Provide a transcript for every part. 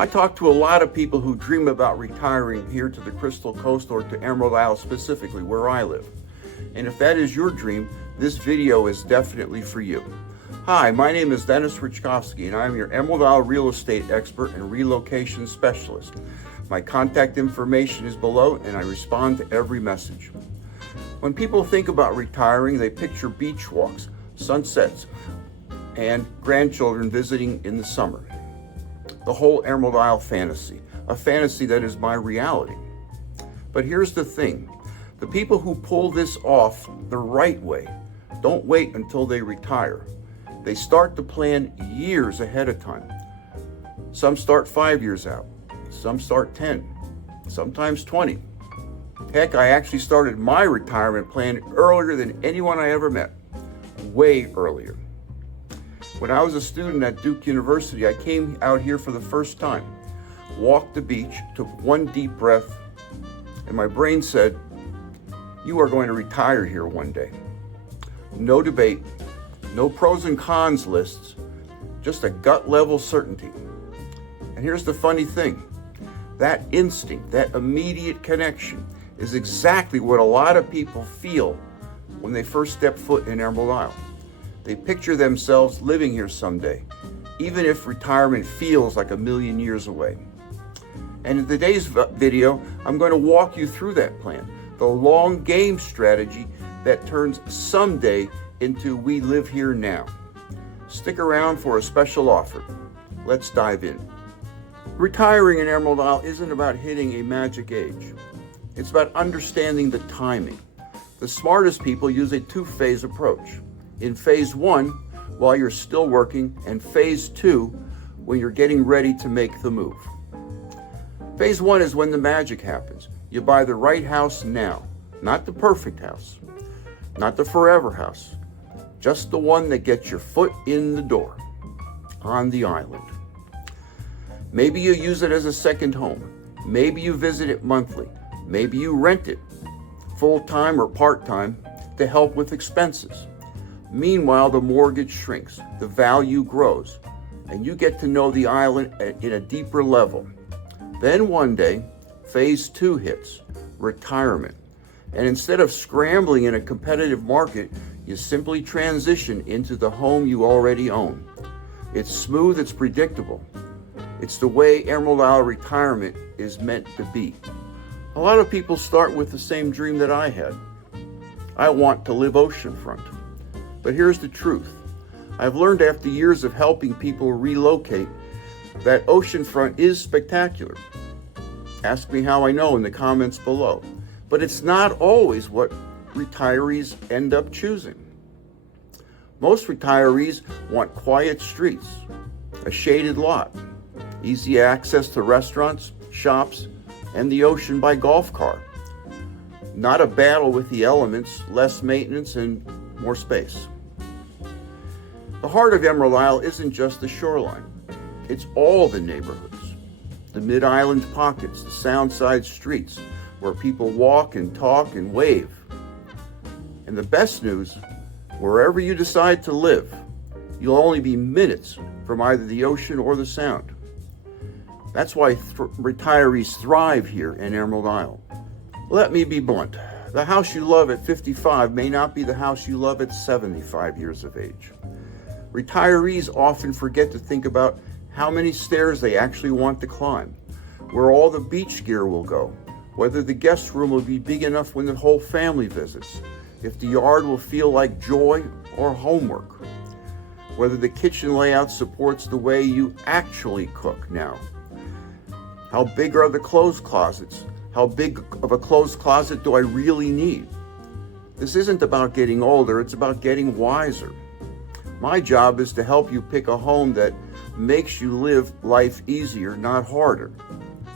I talk to a lot of people who dream about retiring here to the Crystal Coast or to Emerald Isle specifically, where I live. And if that is your dream, this video is definitely for you. Hi, my name is Denis Raczkowski, and I'm your Emerald Isle real estate expert and relocation specialist. My contact information is below, and I respond to every message. When people think about retiring, they picture beach walks, sunsets, and grandchildren visiting in the summer. The whole Emerald Isle fantasy, a fantasy that is my reality. But here's the thing, the people who pull this off the right way don't wait until they retire. They start to plan years ahead of time. Some start 5 years out, some start 10, sometimes 20. Heck, I actually started my retirement plan earlier than anyone I ever met, way earlier. When I was a student at Duke University, I came out here for the first time, walked the beach, took one deep breath, and my brain said, "You are going to retire here one day." No debate, no pros and cons lists, just a gut level certainty. And here's the funny thing, that instinct, that immediate connection is exactly what a lot of people feel when they first step foot in Emerald Isle. They picture themselves living here someday, even if retirement feels like a million years away. And in today's video, I'm going to walk you through that plan, the long game strategy that turns someday into we live here now. Stick around for a special offer. Let's dive in. Retiring in Emerald Isle isn't about hitting a magic age. It's about understanding the timing. The smartest people use a two-phase approach. In phase one, while you're still working, and phase two, when you're getting ready to make the move. Phase one is when the magic happens. You buy the right house now, not the perfect house, not the forever house, just the one that gets your foot in the door on the island. Maybe you use it as a second home. Maybe you visit it monthly. Maybe you rent it full-time or part-time to help with expenses. Meanwhile, the mortgage shrinks, the value grows, and you get to know the island in a deeper level. Then one day, phase two hits, retirement. And instead of scrambling in a competitive market, you simply transition into the home you already own. It's smooth, it's predictable. It's the way Emerald Isle retirement is meant to be. A lot of people start with the same dream that I had. I want to live oceanfront. But here's the truth. I've learned after years of helping people relocate that oceanfront is spectacular. Ask me how I know in the comments below. But it's not always what retirees end up choosing. Most retirees want quiet streets, a shaded lot, easy access to restaurants, shops, and the ocean by golf cart. Not a battle with the elements, less maintenance, and more space. The heart of Emerald Isle isn't just the shoreline. It's all the neighborhoods. The mid-island pockets, the sound-side streets, where people walk and talk and wave. And the best news, wherever you decide to live, you'll only be minutes from either the ocean or the sound. That's why retirees thrive here in Emerald Isle. Let me be blunt. The house you love at 55 may not be the house you love at 75 years of age. Retirees often forget to think about how many stairs they actually want to climb, where all the beach gear will go, whether the guest room will be big enough when the whole family visits, if the yard will feel like joy or homework, whether the kitchen layout supports the way you actually cook now. How big are the clothes closets? How big of a clothes closet do I really need? This isn't about getting older, it's about getting wiser. My job is to help you pick a home that makes you live life easier, not harder,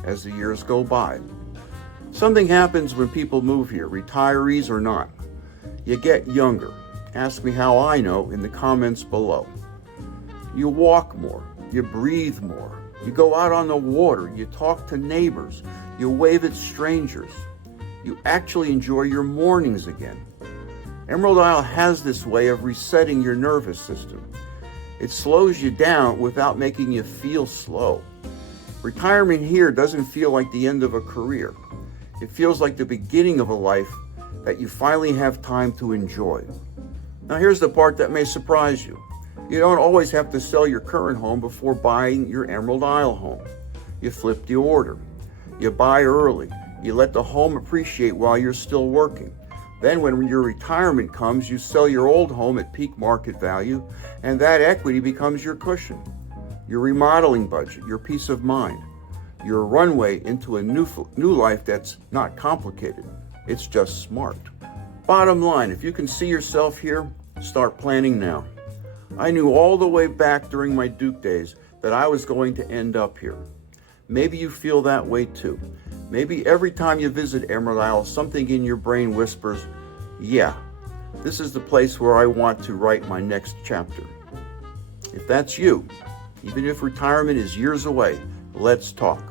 as the years go by. Something happens when people move here, retirees or not. You get younger. Ask me how I know in the comments below. You walk more, you breathe more, you go out on the water, you talk to neighbors, you wave at strangers. You actually enjoy your mornings again. Emerald Isle has this way of resetting your nervous system. It slows you down without making you feel slow. Retirement here doesn't feel like the end of a career. It feels like the beginning of a life that you finally have time to enjoy. Now here's the part that may surprise you. You don't always have to sell your current home before buying your Emerald Isle home. You flip the order. You buy early. You let the home appreciate while you're still working. Then when your retirement comes, you sell your old home at peak market value, and that equity becomes your cushion, your remodeling budget, your peace of mind, your runway into a new life that's not complicated. It's just smart. Bottom line, if you can see yourself here, start planning now. I knew all the way back during my Duke days that I was going to end up here. Maybe you feel that way too. Maybe every time you visit Emerald Isle, something in your brain whispers, yeah, this is the place where I want to write my next chapter. If that's you, even if retirement is years away, let's talk.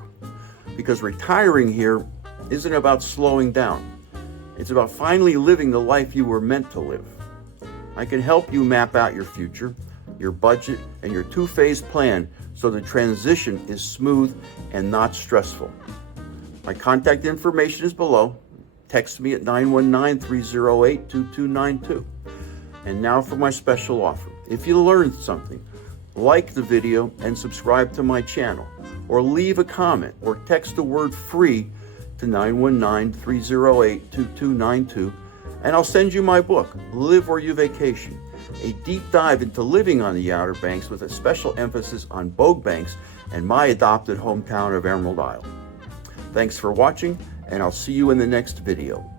Because retiring here isn't about slowing down. It's about finally living the life you were meant to live. I can help you map out your future, your budget, and your two-phase plan so the transition is smooth and not stressful. My contact information is below. Text me at 919-308-2292. And now for my special offer. If you learned something, like the video and subscribe to my channel, or leave a comment or text the word free to 919-308-2292, and I'll send you my book, Live Where You Vacation, a deep dive into living on the Outer Banks with a special emphasis on Bogue Banks and my adopted hometown of Emerald Isle. Thanks for watching, and I'll see you in the next video.